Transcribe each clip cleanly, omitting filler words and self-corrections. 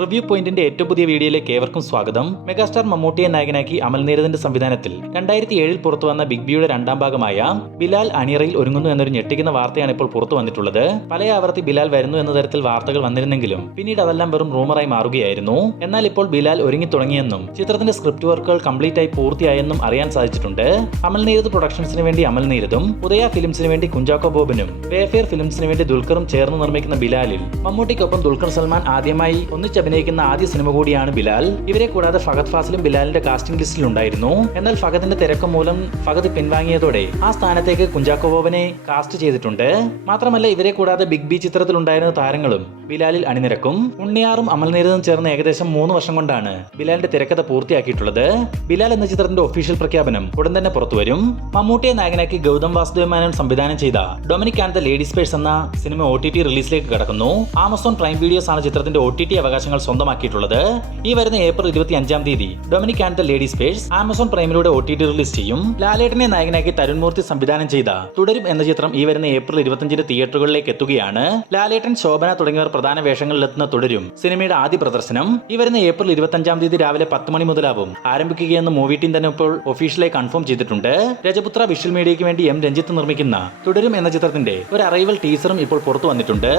Review പോയിന്റിന്റെ ഏറ്റവും പുതിയ വീഡിയോയിലേക്ക് ഏവർക്കും സ്വാഗതം. മെഗാസ്റ്റാർ മമ്മൂട്ടിയെ നായകനാക്കി അമൽ നീരദിന്റെ സംവിധാനത്തിൽ 2007 പുറത്തുവന്ന ബിഗ് ബിയുടെ രണ്ടാം ഭാഗമായ ബിലാൽ അണിയറയിൽ ഒരുങ്ങുന്നു എന്നൊരു ഞെട്ടിക്കുന്ന വാർത്തയാണ് ഇപ്പോൾ പുറത്തു വന്നിട്ടുള്ളത്. പല ആവർത്തി ബിലാൽ വരുന്നു എന്ന തരത്തിൽ വാർത്തകൾ വന്നിരുന്നെങ്കിലും പിന്നീട് അതെല്ലാം വെറും റൂമറായി മാറുകയായിരുന്നു. എന്നാൽ ഇപ്പോൾ ബിലാൽ ഒരുങ്ങി തുടങ്ങിയെന്നും ചിത്രത്തിന്റെ സ്ക്രിപ്റ്റ് വർക്കുകൾ കംപ്ലീറ്റ് ആയി പൂർത്തിയായെന്നും അറിയാൻ സാധിച്ചിട്ടുണ്ട്. അമൽ നീരദ് പ്രൊഡക്ഷൻസിന് വേണ്ടി അമൽ നീരദും ഉദയ ഫിലിംസിന് വേണ്ടി കുഞ്ചാക്കോ ബോബനും വേഫെയർ ഫിലിംസിന് വേണ്ടി ദുൽഖറും ചേർന്ന് നിർമ്മിക്കുന്ന ബിലാലിൽ മമ്മൂട്ടിക്കൊപ്പം ദുൽഖർ സൽമാൻ ആദ്യമായി ഒന്നിച്ചഭിനയിക്കുന്ന ആദ്യ സിനിമ കൂടിയാണ് ബിലാൽ. ഇവരെ കൂടാതെ ഫഹദ് ഫാസിലും ബിലാലിന്റെ കാസ്റ്റിംഗ് ലിസ്റ്റിൽ ഉണ്ടായിരുന്നു. എന്നാൽ ഫഹദിന്റെ തിരക്ക് മൂലം ഫഹദ് പിൻവാങ്ങിയതോടെ ആ സ്ഥാനത്തേക്ക് കുഞ്ചാക്കോ ബോബനെ കാസ്റ്റ് ചെയ്തിട്ടുണ്ട്. മാത്രമല്ല ഇവരെ കൂടാതെ ബിഗ് ബി ചിത്രത്തിൽ ഉണ്ടായിരുന്ന താരങ്ങളും ബിലാലിൽ അണിനിരക്കും. ഉണ്ണിയാറും അമൽ നീരദും ചേർന്ന് ഏകദേശം 3 വർഷം കൊണ്ടാണ് ബിലാലിന്റെ തിരക്കഥ പൂർത്തിയാക്കിയിട്ടുള്ളത്. ബിലാൽ എന്ന ചിത്രത്തിന്റെ ഒഫീഷ്യൽ പ്രഖ്യാപനം ഉടൻ തന്നെ പുറത്തുവരും. മമ്മൂട്ടിയെ നായകനാക്കി ഗൗതം വാസുദേവ് മേനോൻ സംവിധാനം ചെയ്ത Dominic and the ladies purse എന്ന സിനിമ OTT റിലീസിലേക്ക് കടക്കുന്നു. ആമസോൺ പ്രൈം വീഡിയോസ് ആണ് ചിത്രത്തിന്റെ OTT അവകാശങ്ങൾ സ്വന്തമാക്കിയിട്ടുള്ളത്. ഈ വരുന്ന ഏപ്രിൽ 25-ാം തീയതി Dominic and the ladies purse Amazon പ്രൈമിലൂടെ OTT റിലീസ് ചെയ്യും. ലാലേട്ടനെ നായകനാക്കി തരുൺ മൂർത്തി സംവിധാനം ചെയ്ത തുടരും എന്ന ചിത്രം ഈ വരുന്ന ഏപ്രിൽ 25-ന് തിയേറ്ററുകളിലേക്ക് എത്തുകയാണ്. ലാലേട്ടൻ, ശോഭന തുടങ്ങിയവർ പ്രധാന വേഷങ്ങളിലെത്തുന്ന തുടരും സിനിമയുടെ ആദ്യ പ്രദർശനം ഈ വരുന്ന ഏപ്രിൽ 25-ാം തീയതി രാവിലെ 10 മണി മുതലാവും ആരംഭിക്കുകയെന്ന് മൂവി ടീം തന്നെ ഇപ്പോൾ ഒഫീഷ്യലായി കൺഫേം ചെയ്തിട്ടുണ്ട്. രജപുത്ര വിഷ്വൽ മീഡിയയ്ക്ക് വേണ്ടി M രഞ്ജിത്ത് നിർമ്മിക്കുന്ന തുടരും എന്ന ചിത്രത്തിന്റെ ഒരു അറൈവൽ ടീസറും ഇപ്പോൾ പുറത്തു വന്നിട്ടുണ്ട്.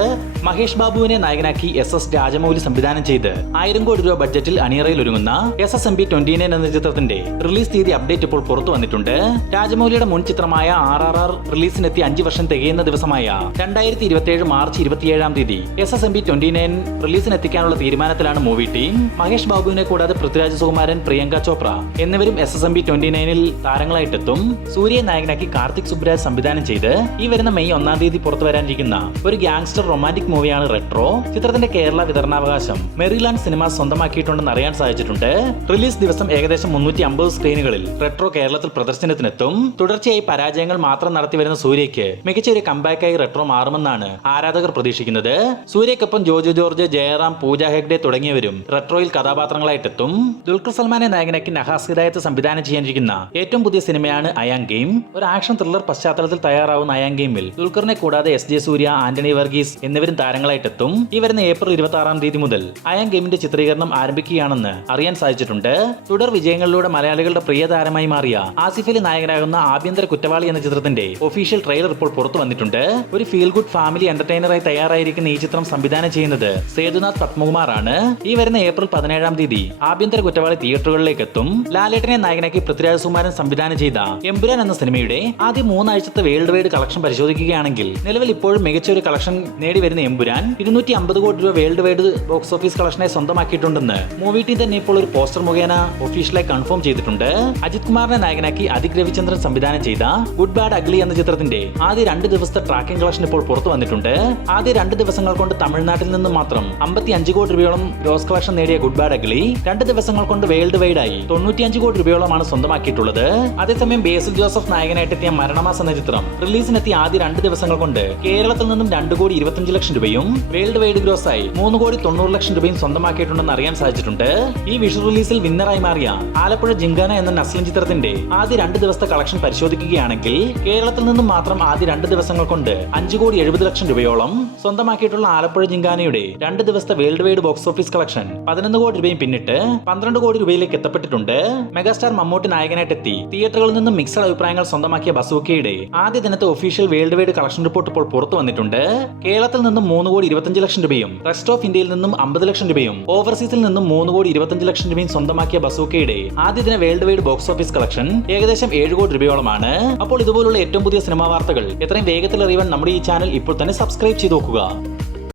മഹേഷ് ബാബുവിനെ നായകനാക്കി SS രാജമൗലി സംവിധാനം ചെയ്ത് 1000 കോടി രൂപ ബഡ്ജറ്റിൽ അണിയറയിൽ ഒരുങ്ങുന്ന SSMP 29 എന്ന ചിത്രത്തിന്റെ റിലീസ് തീയതി അപ്ഡേറ്റ് ഇപ്പോൾ പുറത്തു വന്നിട്ടുണ്ട്. രാജമൗലിയുടെ മുൻ ചിത്രമായ RRR റിലീസിനെത്തി 5 വർഷം തികയുന്ന ദിവസമായ 2027 മാർച്ച് 27-ാം തീയതി SSMP 29 റിലീസിനെത്തിക്കാനുള്ള തീരുമാനത്തിലാണ് മൂവി ടീം. മഹേഷ് ബാബുവിനെ കൂടാതെ പൃഥ്വിരാജ് സുകുമാരൻ, പ്രിയങ്ക ചോപ്ര എന്നിവരും SSMP 29-ൽ താരങ്ങളായിട്ടെത്തും. സൂര്യയെ നായകനാക്കി കാർത്തിക് സുബ്രാജ് സംവിധാനം ചെയ്ത് ഈ വരുന്ന മെയ് 1-ാം തീയതി പുറത്തു വരാനിരിക്കുന്ന ഒരു ഗാങ്സ്റ്റർ റൊമാന്റിക് മൂവിയാണ് റെട്രോ. ചിത്രത്തിന്റെ കേരള വിതരണാവകാശം മെറിലാൻഡ് സിനിമാസ് സ്വന്തമാക്കിയിട്ടുണ്ടെന്ന് അറിയാൻ സാധിച്ചിട്ടുണ്ട്. റിലീസ് ദിവസം ഏകദേശം 350 സ്ക്രീനുകളിൽ റെട്രോ കേരളത്തിൽ പ്രദർശനത്തിനെത്തും. തുടർച്ചയായി പരാജയങ്ങൾ മാത്രം നടത്തിവരുന്ന സൂര്യയ്ക്ക് മികച്ച ഒരു കംബാക്കായി റെട്രോ മാറുമെന്നാണ് ആരാധകർ പ്രതീക്ഷിക്കുന്നത്. സൂര്യയ്ക്കൊപ്പം ജോജു ജോർജ്, ജയറാം, പൂജ ഹെഗ്ഡെ തുടങ്ങിയവരും റെട്രോയിൽ കഥാപാത്രങ്ങളായിട്ടെത്തും. ദുൽഖർ സൽമാനെ നായകനാക്കി നഹാസ് ഹിദായത്ത് സംവിധാനം ചെയ്യാനിരിക്കുന്ന ഏറ്റവും പുതിയ സിനിമയാണ് അയാൻ ഗെയിം. ഒരു ആക്ഷൻ ത്രില്ലർ പശ്ചാത്തലത്തിൽ തയ്യാറാവുന്ന അയാൻ ഗെയിമിൽ ദുൽഖറിനെ കൂടാതെ SJ സൂര്യ, ആന്റണി വർഗീസ് എന്നിവരും താരങ്ങളായിട്ടെത്തും. ഈ വരുന്ന ഏപ്രിൽ 26-ാം തീയതി മുതൽ അയാൻ ഗെയിമിന്റെ ചിത്രീകരണം ആരംഭിക്കുകയാണെന്ന് അറിയാൻ സാധിച്ചിട്ടുണ്ട്. തുടർ വിജയങ്ങളിലൂടെ മലയാളികളുടെ പ്രിയ താരമായി മാറിയ ആസിഫ് അലി നായകനാകുന്ന ആഭ്യന്തര കുറ്റവാളി എന്ന ചിത്രത്തിന്റെ ഒഫീഷ്യൽ ട്രെയിലർ ഇപ്പോൾ പുറത്തു വന്നിട്ടുണ്ട്. ഒരു ഫീൽ ഗുഡ് ഫാമിലി എന്റർടൈനറായി തയ്യാറായിരിക്കുന്ന ഈ ചിത്രം സംവിധാനം ചെയ്യുന്നത് സേതുനാഥ് പത്മകുമാർ ആണ്. ഈ വരുന്ന ഏപ്രിൽ 17-ാം തീയതി ആഭ്യന്തര കുറ്റവാളി തിയേറ്ററുകളിലേക്ക് എത്തും. ലാലേട്ടനെ നായകനാക്കി പൃഥ്വിരാജ് സുകുമാരൻ സംവിധാനം ചെയ്ത എമ്പുരാൻ എന്ന സിനിമയുടെ ആദ്യ 3 ആഴ്ചത്തെ വേൾഡ് വൈഡ് കളക്ഷൻ പരിശോധിക്കുകയാണെങ്കിൽ നിലവിൽ ഇപ്പോഴും മികച്ച ഒരു കളക്ഷൻ നേടിവരുന്ന എമ്പുരാൻ 250 കോടി രൂപ വേൾഡ് വൈഡ് ബോക്സ് ഓഫീസ് കളക്ഷനെ സ്വന്തമാക്കിയിട്ടുണ്ടെന്ന് മൂവി ടീം തന്നെ ഇപ്പോൾ ഒരു പോസ്റ്റർ മുഖേന ഒഫീഷ്യലായി കൺഫേം ചെയ്തിട്ടുണ്ട്. അജിത് കുമാറിനെ നായകനാക്കി അദിക് രവിചന്ദ്രൻ സംവിധാനം ചെയ്ത ഗുഡ് ബാഡ് അഗ്ലി എന്ന ചിത്രത്തിന്റെ ആദ്യ 2 ദിവസത്തെ ട്രാക്കിംഗ് കളക്ഷൻ ഇപ്പോൾ പുറത്തു വന്നിട്ടുണ്ട്. ആദ്യ 2 ദിവസങ്ങൾ കൊണ്ട് തമിഴ്നാട്ടിൽ നിന്ന് മാത്രം 55 കോടി രൂപയോളം ഗ്രോസ് കളക്ഷൻ നേടിയ ഗുഡ് ബാഡ് അഗ്ലി 2 ദിവസങ്ങൾ കൊണ്ട് വേൾഡ് വൈഡ് ആയി 95 കോടി രൂപയോളമാണ് സ്വന്തമാക്കിയിട്ടുള്ളത്. അതേസമയം ബേസിൽ ജോസഫ് നായകനായിട്ടെത്തിയ മരണമാസ് എന്ന ചിത്രം റിലീസിനെത്തിയ ആദ്യ 2 ദിവസങ്ങൾ കൊണ്ട് കേരളത്തിൽ നിന്നും 2 കോടി 25 ലക്ഷം രൂപയും വേൾഡ് വൈഡ് ഗ്രോസ് ആയി 3 കോടി 90 ലക്ഷം രൂപയും സ്വന്തമാക്കിയിട്ടുണ്ടെന്ന് അറിയാൻ സാധിച്ചിട്ടുണ്ട്. ഈ വിഷു റിലീസിൽ വിന്നറായി മാറിയ ആലപ്പുഴ ജിങ്കാന എന്ന നസ്ലിൻ ചിത്രത്തിന്റെ ആദ്യ 2 ദിവസത്തെ കളക്ഷൻ പരിശോധിക്കുകയാണെങ്കിൽ കേരളത്തിൽ നിന്നും മാത്രം ആദ്യ 2 ദിവസങ്ങൾ കൊണ്ട് 5 കോടി 70 ലക്ഷം രൂപയോളം സ്വന്തമാക്കിയിട്ടുള്ള ആലപ്പുഴ ജിങ്കാനയുടെ 2 ദിവസത്തെ world wide box office collection 11 കോടി രൂപയും പിന്നിട്ട് 12 കോടി രൂപയിലേക്ക് എത്തപ്പെട്ടിട്ടുണ്ട്. മെഗാസ്റ്റാർ മമ്മൂട്ടി നായകനായിട്ടെത്തി തിയേറ്ററുകളിൽ നിന്നും മിക്സഡ് അഭിപ്രായങ്ങൾ സ്വന്തമാക്കിയ ബസൂക്കയുടെ ആദ്യ ദിനത്തെ official worldwide collection report ഇപ്പോൾ പുറത്തു വന്നിട്ടുണ്ട്. കേരളത്തിൽ നിന്നും 3 കോടി 25 ലക്ഷം രൂപയും റെസ്റ്റ് ഓഫ് ഇന്ത്യയിൽ നിന്നും 50 ലക്ഷം രൂപയും ഓവർസീസിൽ നിന്നും 3 കോടി 25 ലക്ഷം രൂപയും സ്വന്തമാക്കിയ ബസൂക്കയുടെ ആദ്യ ദിന world wide box office collection ഏകദേശം 7 കോടി രൂപയോളമാണ്. അപ്പോൾ ഇതുപോലുള്ള ഏറ്റവും പുതിയ സിനിമാ വാർത്തകൾ എത്രയും വേഗത്തിൽ അറിയാൻ നമ്മുടെ ഈ ചാനൽ ഇപ്പോൾ തന്നെ സബ്സ്ക്രൈബ് ചെയ്ത് നോക്കുക.